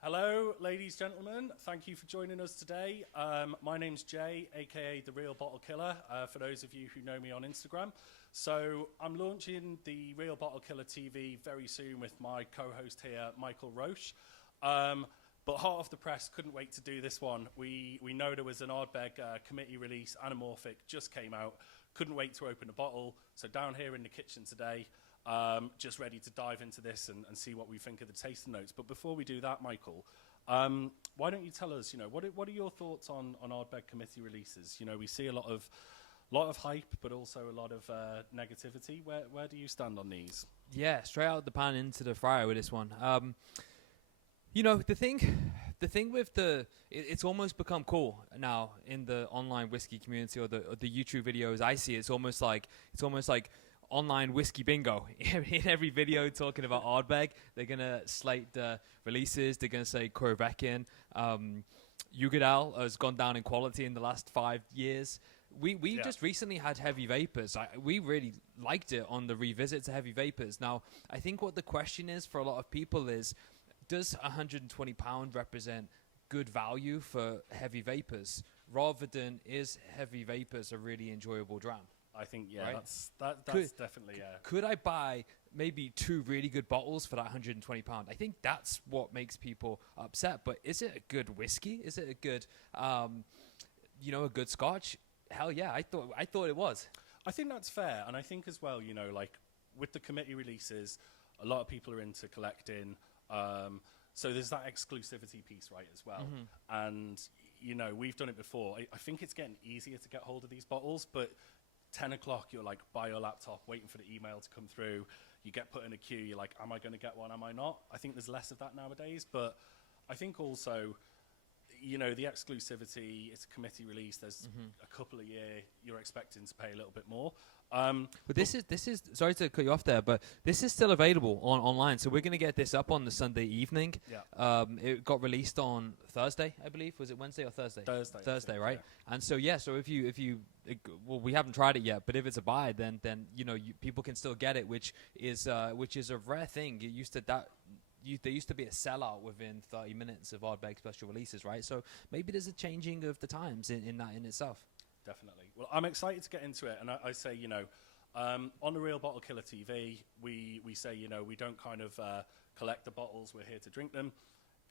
Hello, ladies, gentlemen. Thank you for joining us today. My name's Jay, aka The Real Bottle Killer, for those of you who know me on Instagram. So I'm launching the Real Bottle Killer TV very soon with my co-host here, Michael Roche. But hot off the press, couldn't wait to do this one. We know there was an Ardbeg Committee release, Anamorphic, just came out. Couldn't wait to open a bottle. So down here in the kitchen today, just ready to dive into this and see what we think of the tasting notes. But before we do that, Michael, why don't you tell us, what are your thoughts on Ardbeg Committee releases? We see a lot of hype, but also a lot of negativity. Where do you stand on these? Yeah, straight out the pan into the fryer with this one. The thing with it's almost become cool now in the online whiskey community or the YouTube videos I see. It's almost like online whiskey bingo. In every video talking about Ardbeg, they're gonna slate the releases. They're gonna say Korvekin. Ugadal has gone down in quality in the last 5 years. We just recently had Heavy Vapors. We really liked it on the revisit to Heavy Vapors. Now, I think what the question is for a lot of people is, does £120 represent good value for Heavy Vapors, rather than is Heavy Vapors a really enjoyable dram? I think, right? that's definitely, yeah. Could I buy maybe 2 really good bottles for that £120? I think that's what makes people upset. But is it a good whiskey? Is it a good, a good Scotch? Hell yeah, I thought it was. I think that's fair. And I think as well, with the committee releases, a lot of people are into collecting. So there's that exclusivity piece, right, as well. Mm-hmm. And, we've done it before. I think it's getting easier to get hold of these bottles, but 10 o'clock, you're like by your laptop waiting for the email to come through. You get put in a queue. You're like, am I going to get one? Am I not? I think there's less of that nowadays. But I think also, the exclusivity, it's a committee release. There's a couple a year. You're expecting to pay a little bit more. But this is sorry to cut you off there, but this is still available online. So we're going to get this up on the Sunday evening. Yeah. It got released on Thursday, I believe. Was it Wednesday or Thursday? Thursday, right? Yeah. And so so if you we haven't tried it yet, but if it's a buy, then people can still get it, which is a rare thing. It used to there used to be a sellout within 30 minutes of Ardbeg special releases, right? So maybe there's a changing of the times in that in itself. Definitely. Well, I'm excited to get into it, and I say, on the Real Bottle Killer TV, we say, we don't kind of collect the bottles. We're here to drink them.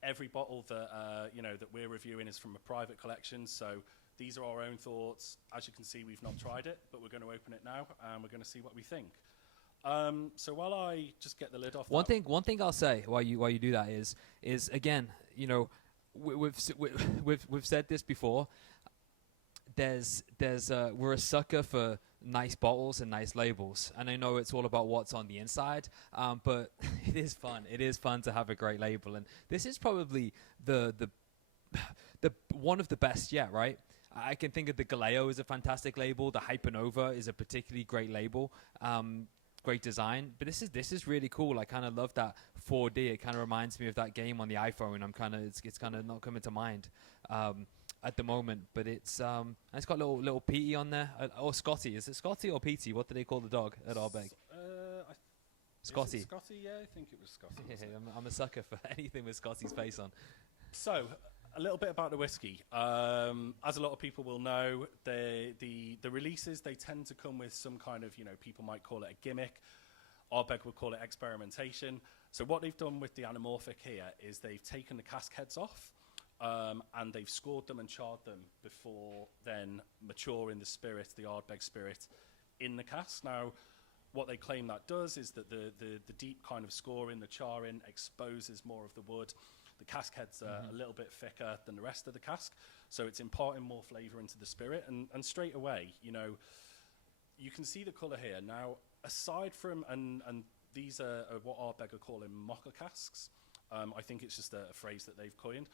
Every bottle that that we're reviewing is from a private collection, so these are our own thoughts. As you can see, we've not tried it, but we're going to open it now, and we're going to see what we think. So while I just get the lid off, one thing I'll say while you do that is again, we've said this before. We're a sucker for nice bottles and nice labels, and I know it's all about what's on the inside, but it is fun. It is fun to have a great label, and this is probably the one of the best yet, right? I can think of the Galeo is a fantastic label. The Hypernova is a particularly great label. Great design, but this is really cool. I kind of love that 4D. It kind of reminds me of that game on the iPhone. It's kind of not coming to mind at the moment, but it's got little Petey on there, or Scotty. Is it Scotty or Petey? What do they call the dog at Ardbeg? Scotty. Scotty, yeah, I think it was Scotty. I'm a sucker for anything with Scotty's face on. So, a little bit about the whiskey. As a lot of people will know, the releases, they tend to come with some kind of, people might call it a gimmick. Ardbeg would call it experimentation. So what they've done with the Anamorphic here is they've taken the cask heads off, and they've scored them and charred them before then maturing the spirit, the Ardbeg spirit, in the cask. Now, what they claim that does is that the deep kind of scoring, the charring, exposes more of the wood. The cask heads are a little bit thicker than the rest of the cask, so it's imparting more flavour into the spirit. And straight away, you can see the colour here. Now, aside from, and these are what Ardbeg are calling mocha casks. I think it's just a phrase that they've coined.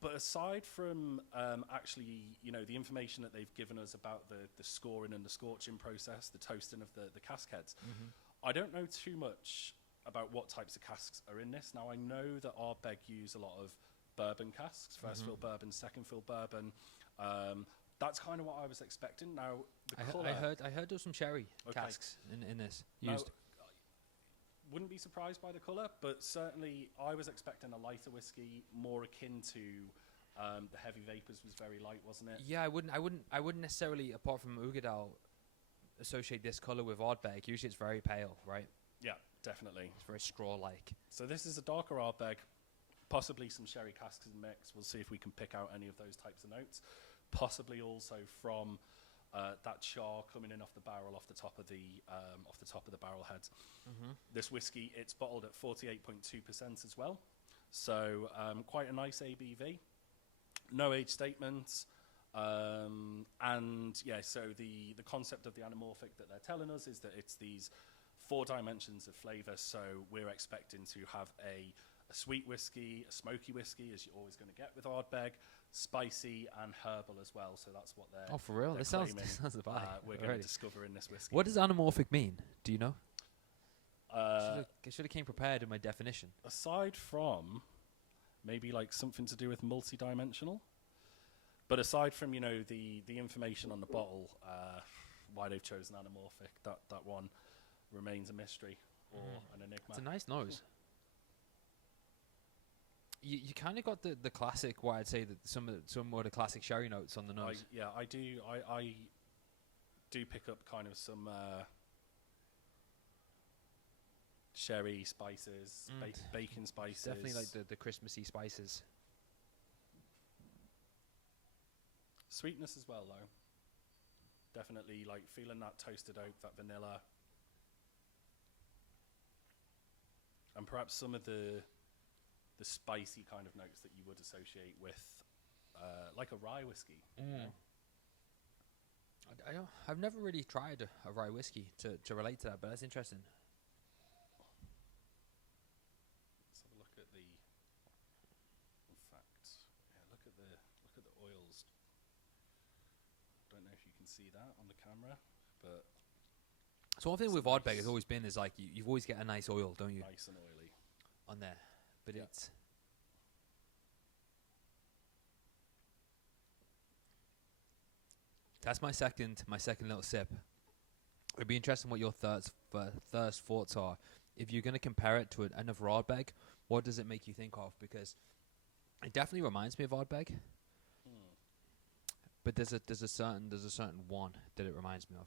But aside from actually, the information that they've given us about the scoring and the scorching process, the toasting of the cask heads, I don't know too much about what types of casks are in this. Now, I know that Ardbeg use a lot of bourbon casks, first fill bourbon, second fill bourbon. That's kind of what I was expecting. Now, I heard there was some sherry casks in this used. wouldn't be surprised by the colour, but certainly I was expecting a lighter whiskey, more akin to the Heavy Vapors was very light, wasn't it? Yeah, I wouldn't necessarily, apart from Ugadal, associate this color with Ardbeg. Usually, it's very pale, right? Yeah, definitely. It's very straw-like. So this is a darker Ardbeg, possibly some sherry casks in the mix. We'll see if we can pick out any of those types of notes. Possibly also from that char coming in off the barrel, off the top of the barrel head. This whiskey, it's bottled at 48.2% as well. So quite a nice ABV. No age statements. And yeah, so the concept of the anamorphic that they're telling us is that it's these 4 dimensions of flavour. So we're expecting to have a sweet whiskey, a smoky whiskey, as you're always going to get with Ardbeg, spicy and herbal as well. So that's what they're for real. This sounds a vibe. We're going to discover in this whiskey. What does anamorphic mean? Do you know? I should have came prepared in my definition. Aside from maybe like something to do with multi-dimensional, but aside from the information on the bottle, why they've chosen anamorphic, that one remains a mystery or an enigma. It's a nice nose. You kind of got the classic. Why I'd say that some more of the classic sherry notes on the nose. I do. I do pick up kind of some sherry spices, bacon spices. Definitely like the Christmassy spices. Sweetness as well, though. Definitely like feeling that toasted oak, that vanilla, and perhaps some of the spicy kind of notes that you would associate with like a rye whiskey. I've never really tried a rye whiskey to relate to that, but that's interesting. Let's have a look at the. In fact, yeah, look at the oils. Don't know if you can see that on the camera, but so one thing with Ardbeg has always been is like you've always get a nice oil, don't you? Nice and oily on there, but it's. That's my second little sip. It'd be interesting what your thirst thoughts are. If you're going to compare it to another Ardbeg, what does it make you think of? Because it definitely reminds me of Ardbeg. But there's a certain one that it reminds me of.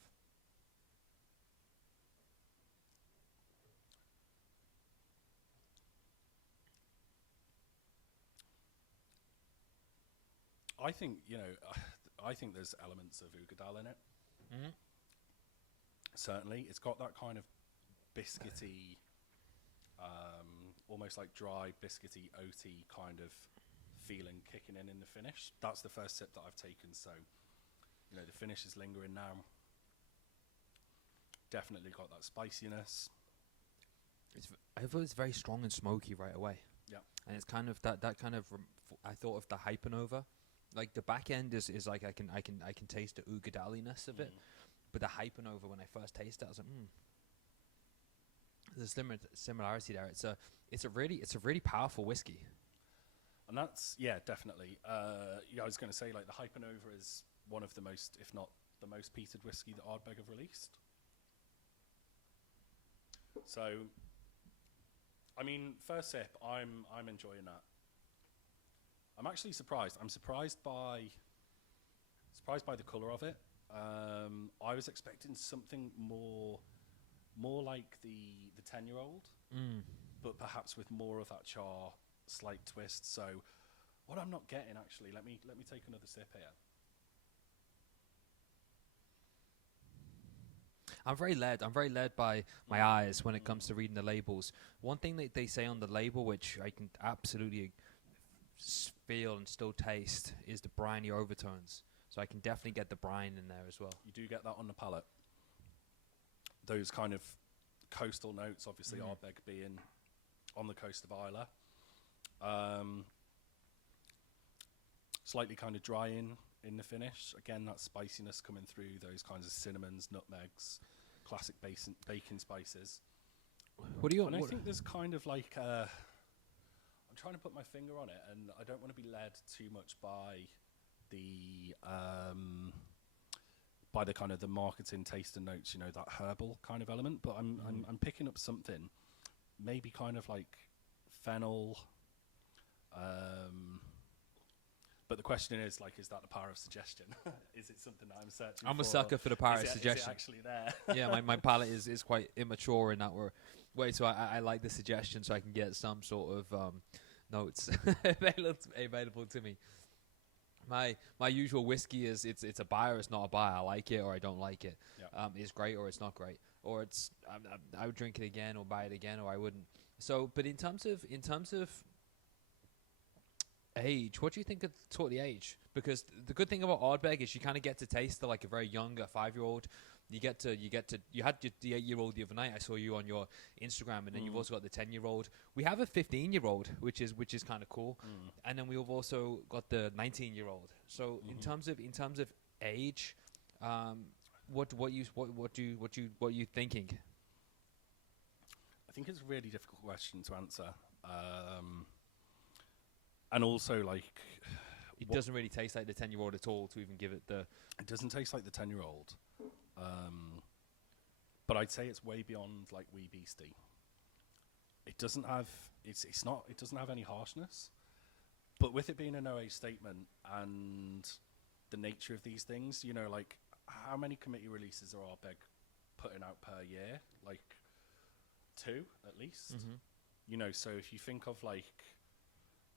I think I think there's elements of Ugadal in it. Certainly, it's got that kind of biscuity, almost like dry biscuity, oaty kind of feeling kicking in the finish. That's the first sip that I've taken, so the finish is lingering now. Definitely got that spiciness. I feel it's very strong and smoky right away. Yeah, and it's kind of that kind of I thought of the Hypernova. Like the back end is like I can taste the Ugadaliness of it, but the Hypernova, when I first tasted it, I was like, there's a similarity there. It's a really powerful whiskey. And that's definitely. I was going to say like the Hypernova is one of the most, if not the most peated whiskey that Ardbeg have released. So, I mean, first sip, I'm enjoying that. I'm actually surprised. I'm surprised by the colour of it. I was expecting something more like the 10-year-old, but perhaps with more of that char slight twist. So, what I'm not getting actually, let me take another sip here. I'm very led by my eyes when it comes to reading the labels. One thing that they say on the label, which I can absolutely feel and still taste, is the briny overtones. So I can definitely get the brine in there as well. You do get that on the palate. Those kind of coastal notes, obviously Ardbeg being on the coast of Islay. Slightly kind of dry in the finish. Again, that spiciness coming through, those kinds of cinnamons, nutmegs, classic bacon spices. I think there's kind of like I'm trying to put my finger on it, and I don't want to be led too much by the kind of the marketing taste and notes, that herbal kind of element. But I'm picking up something maybe kind of like fennel. But the question is, like, is that the power of suggestion? Is it something that I'm searching for? I'm a sucker for the power of suggestion. Is it actually there? Yeah, my palate is quite immature in that way, so I like the suggestion so I can get some sort of notes available to me. My usual whiskey is it's a buy or it's not a buy. I like it or I don't like it. Yeah. It's great or it's not great, or it's I would drink it again or buy it again or I wouldn't. So, but in terms of age, what do you think of sort of the age? Because the good thing about Ardbeg is you kind of get to taste the, like a very young 5-year-old. You had the 8-year-old the other night. I saw you on your Instagram, and then you've also got the 10-year-old. We have a 15-year-old, which is kind of cool, and then we've also got the 19-year-old. So in terms of age, what are you thinking? I think it's a really difficult question to answer. And also, like, it doesn't really taste like the 10-year-old at all to even give it the. It doesn't taste like the 10-year-old, but I'd say it's way beyond like wee beastie. It doesn't have It doesn't have any harshness, but with it being a no age statement and the nature of these things, you know, like how many committee releases are Ardbeg putting out per year? Like 2 at least. You know, so if you think of like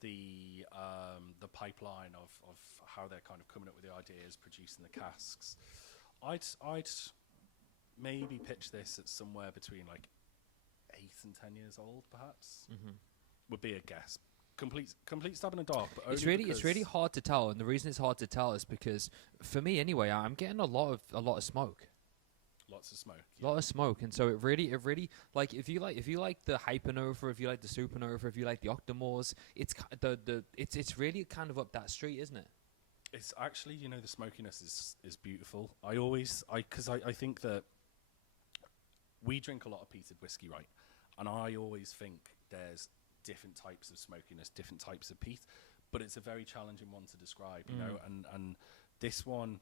the pipeline of how they're kind of coming up with the ideas, producing the casks, I'd maybe pitch this at somewhere between like 8 and 10 years old, perhaps. Would be a guess. Complete stab in the dark. But it's really hard to tell, and the reason it's hard to tell is because for me anyway, I'm getting a lot of smoke. Lots of smoke. A lot of smoke, and so it really like if you like the Hypernova, if you like the Supernova, if you like the Octomores, it's it's really kind of up that street, isn't it? It's actually, you know, the smokiness is beautiful. I think that we drink a lot of peated whiskey, right? And I always think there's different types of smokiness, different types of peat, but it's a very challenging one to describe, you know. And this one,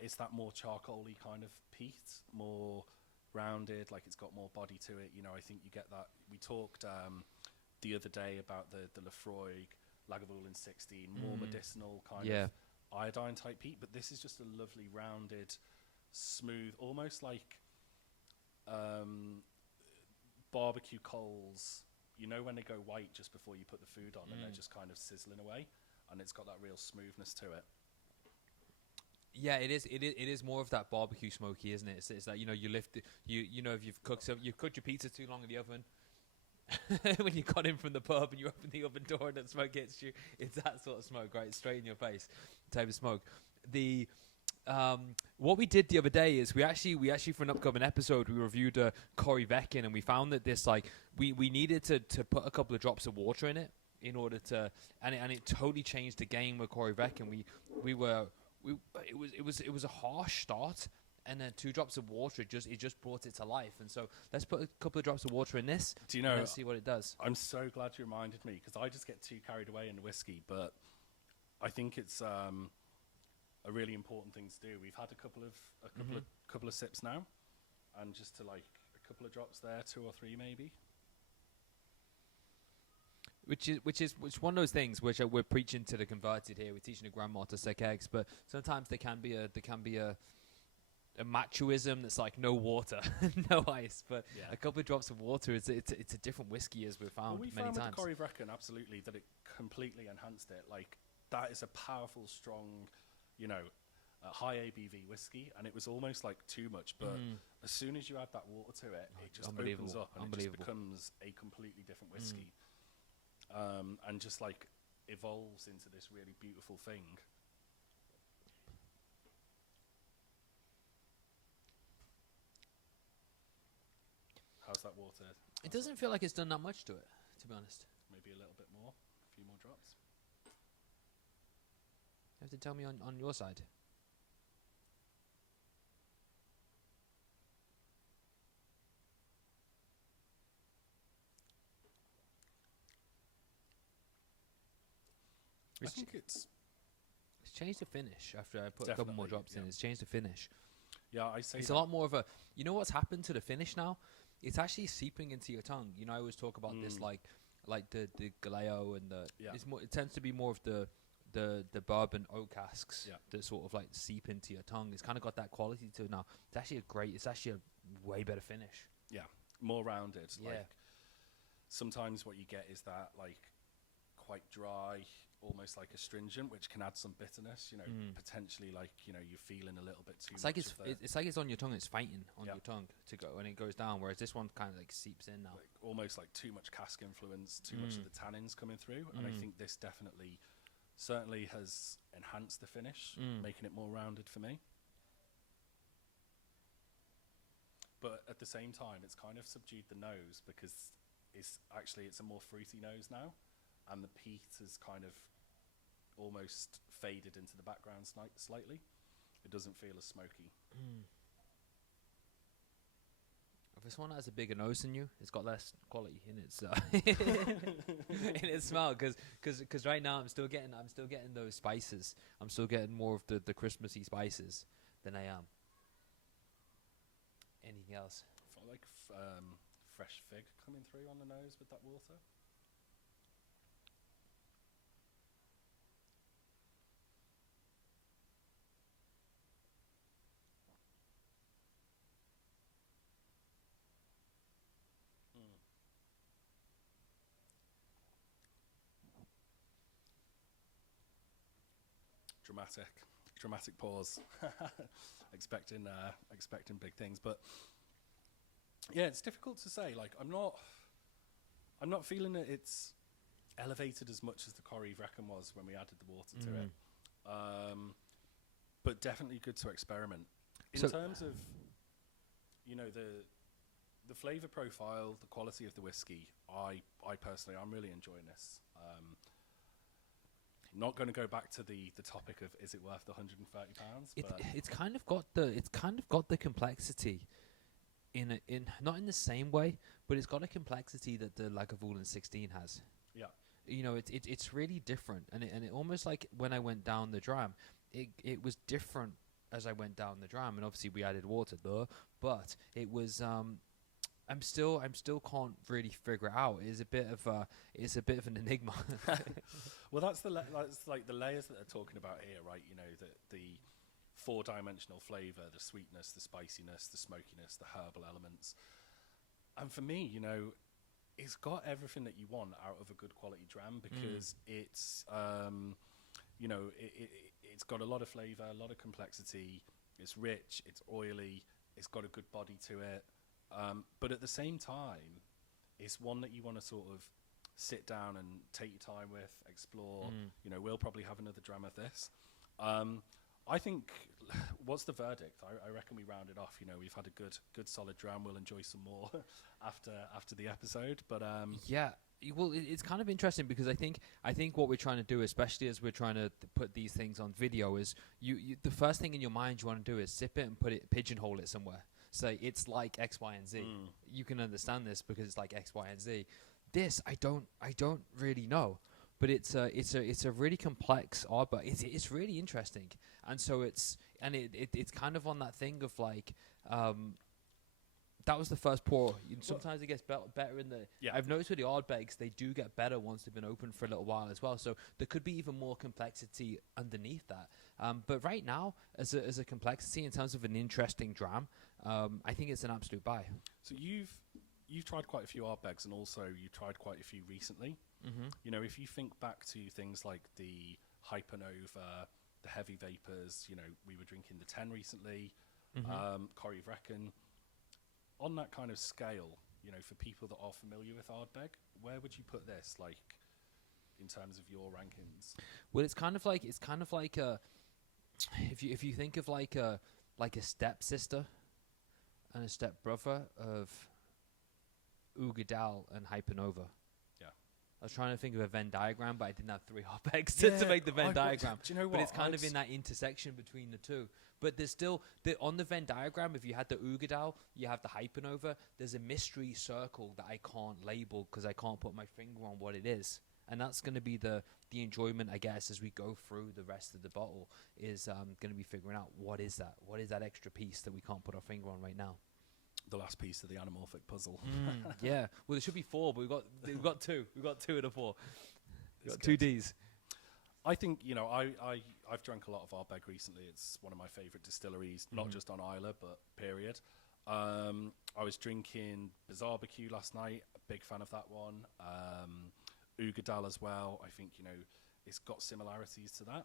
it's that more charcoaly kind of peat, more rounded, like it's got more body to it. You know, I think you get that. We talked the other day about the Lefroy Lagavulin 16, more medicinal kind of iodine type peat, but this is just a lovely rounded, smooth, almost like barbecue coals. You know, when they go white just before you put the food on, and they're just kind of sizzling away, and it's got that real smoothness to it. Yeah, it is more of that barbecue smoky, isn't it? It's like, you know, you lift you know, if you've cooked your pizza too long in the oven, when you got in from the pub and you open the oven door and the smoke hits you, it's that sort of smoke, right? Straight in your face type of smoke. The what we did the other day is we actually for an upcoming episode we reviewed Corey Veckin, and we found that this, like, we needed to put a couple of drops of water in it in order to, and it totally changed the game with Corey Veckin. It was a harsh start, and then 2 drops of water just brought it to life. And so let's put a couple of drops of water in this. Do you know? Let's see what it does. I'm so glad you reminded me, because I just get too carried away in the whiskey, but I think it's a really important thing to do. We've had a couple of sips now, and just to like a couple of drops there, 2 or 3 maybe. Which is one of those things which we're preaching to the converted here. We're teaching the grandma to suck eggs, but sometimes there can be a machoism that's like no water, no ice, but a couple of drops of water. It's a different whiskey, as we've found many times. With the Corey Veckin, absolutely, that it completely enhanced it. Like, that is a powerful, strong, you know, high ABV whiskey, and it was almost like too much. But as soon as you add that water to it, it just opens up and it just becomes a completely different whiskey. And just like evolves into this really beautiful thing. How's that water? It doesn't feel like it's done that much to it, to be honest. Maybe a little bit more, a few more drops. You have to tell me on your side. I think it's changed the finish after I put a couple more drops in. It's changed the finish. Yeah, I say it's a lot more of a. You know what's happened to the finish now? it's actually seeping into your tongue. You know, I always talk about this like the Galeo and the it's more, it tends to be more of the bourbon oak casks that sort of like seep into your tongue. It's kind of got that quality to it now. It's actually a way better finish. Yeah, more rounded. Yeah. Like, sometimes what you get is that like quite dry, almost like astringent, which can add some bitterness. You know, potentially like, you know, you're feeling a little bit too It's much. like it's like it's on your tongue. It's fighting on your tongue to go, and it goes down. Whereas this one kind of like seeps in now. Like, almost like too much cask influence, too much of the tannins coming through. And I think this certainly has enhanced the finish, making it more rounded for me. But at the same time, it's kind of subdued the nose because it's a more fruity nose now, and the peat has kind of almost faded into the background slightly. It doesn't feel as smoky. If this one has a bigger nose than you, it's got less quality in its in its smell. Because right now I'm still getting those spices. I'm still getting more of the Christmassy spices than I am anything else. I felt like fresh fig coming through on the nose with that water. Dramatic pause. expecting big things, but yeah, it's difficult to say. Like, I'm not feeling that it's elevated as much as the Corrie Vrecken was when we added the water to it. But definitely good to experiment in terms of, you know, the flavor profile, the quality of the whiskey. I personally, I'm really enjoying this. Not going to go back to the topic of is it worth the £130? It's kind of got the complexity in not in the same way, but it's got a complexity that the Lagavulin 16 has. Yeah, you know, it's really different, and it almost like when I went down the dram, it was different as I went down the dram, and obviously we added water there, but it was I'm still can't really figure it out. It's a bit of an enigma. Well, that's like the layers that they're talking about here, right? You know, the 4-dimensional flavor, the sweetness, the spiciness, the smokiness, the herbal elements. And for me, you know, it's got everything that you want out of a good quality dram because it's, you know, it's got a lot of flavor, a lot of complexity. It's rich, it's oily, it's got a good body to it. But at the same time, it's one that you want to sort of sit down and take your time with, explore. You know, we'll probably have another dram of this. I think, what's the verdict? I reckon we round it off. You know, we've had a good solid dram. We'll enjoy some more after the episode. But yeah, well, it's kind of interesting because I think what we're trying to do, especially as we're trying to put these things on video, is you the first thing in your mind you want to do is sip it and pigeonhole it somewhere. Say it's like X, Y, and Z. You can understand this because it's like X, Y, and Z. This I don't really know, but it's a really complex but it's really interesting, and so it's kind of on that thing of like that was the first pour. Sometimes it gets better in the. Yeah. I've noticed with the Ardbegs they do get better once they've been open for a little while as well. So there could be even more complexity underneath that. But right now, as a complexity in terms of an interesting dram, I think it's an absolute buy. So you've tried quite a few Ardbegs, and also you've tried quite a few recently. You know, if you think back to things like the Hypernova, the Heavy Vapors, you know, we were drinking the 10 recently, Corrie Vrecken. On that kind of scale, you know, for people that are familiar with Ardbeg, where would you put this, like, in terms of your rankings? Well, it's kind of like a, if you think of like a stepsister and a stepbrother of Ugadal and Hypernova. Yeah. I was trying to think of a Venn diagram, but I didn't have 3 Ardbegs to make the Venn diagram. Do you know what? But it's kind of in that intersection between the two. But there's still, on the Venn diagram, if you had the Ugadal, you have the Hypernova, there's a mystery circle that I can't label because I can't put my finger on what it is. And that's going to be the enjoyment, I guess, as we go through the rest of the bottle, is going to be figuring out what is that extra piece that we can't put our finger on right now. the last piece of the anamorphic puzzle. Yeah. Well, there should be 4, but we've got 2. We've got 2 of the 4. We've got 2 good. Ds. I think, you know, I've drank a lot of Ardbeg recently. It's one of my favourite distilleries, not just on Islay, but period. I was drinking Barbecue last night, a big fan of that one. Ugadal as well. I think, you know, it's got similarities to that.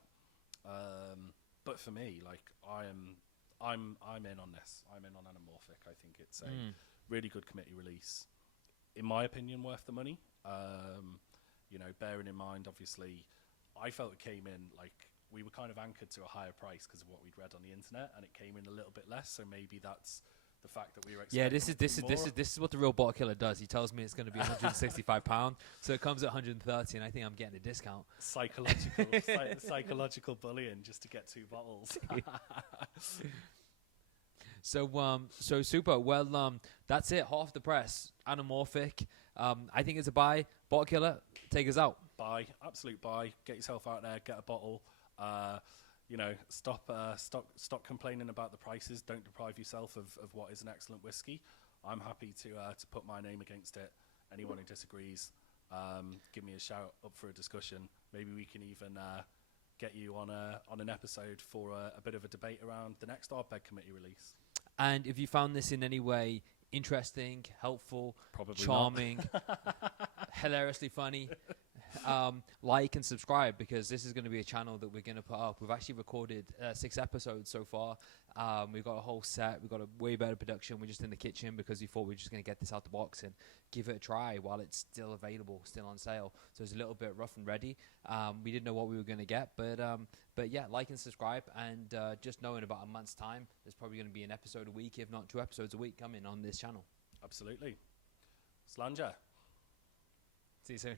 But for me, like, I'm in on this. I'm in on Anamorphic. I think it's a really good committee release. In my opinion, worth the money. You know, bearing in mind, obviously, I felt it came in, like, we were kind of anchored to a higher price because of what we'd read on the internet, and it came in a little bit less, so maybe that's the fact that we were expecting. Yeah, this is what the real bottle killer does. He tells me it's going to be £165, so it comes at 130, and I think I'm getting a discount. Psychological bullying just to get 2 bottles. So super. Well, that's it. Half the press. Anamorphic. I think it's a buy. Bottle killer, take us out. Buy, absolute buy. Get yourself out there, get a bottle. You know, stop complaining about the prices. Don't deprive yourself of what is an excellent whiskey. I'm happy to put my name against it. Anyone who disagrees, give me a shout up for a discussion. Maybe we can even get you on an episode for a bit of a debate around the next Ardbeg Committee release. And if you found this in any way interesting, helpful, Probably charming, hilariously funny, like and subscribe, because this is going to be a channel that we're going to put up. We've actually recorded 6 episodes so far. We've got a whole set. We've got a way better production. We're just in the kitchen because we thought we were just going to get this out the box and give it a try while it's still available, still on sale. So it's a little bit rough and ready. We didn't know what we were going to get, but yeah, like and subscribe. And just know in about a month's time, there's probably going to be an episode a week, if not 2 episodes a week coming on this channel. Absolutely. Slanja. See you soon.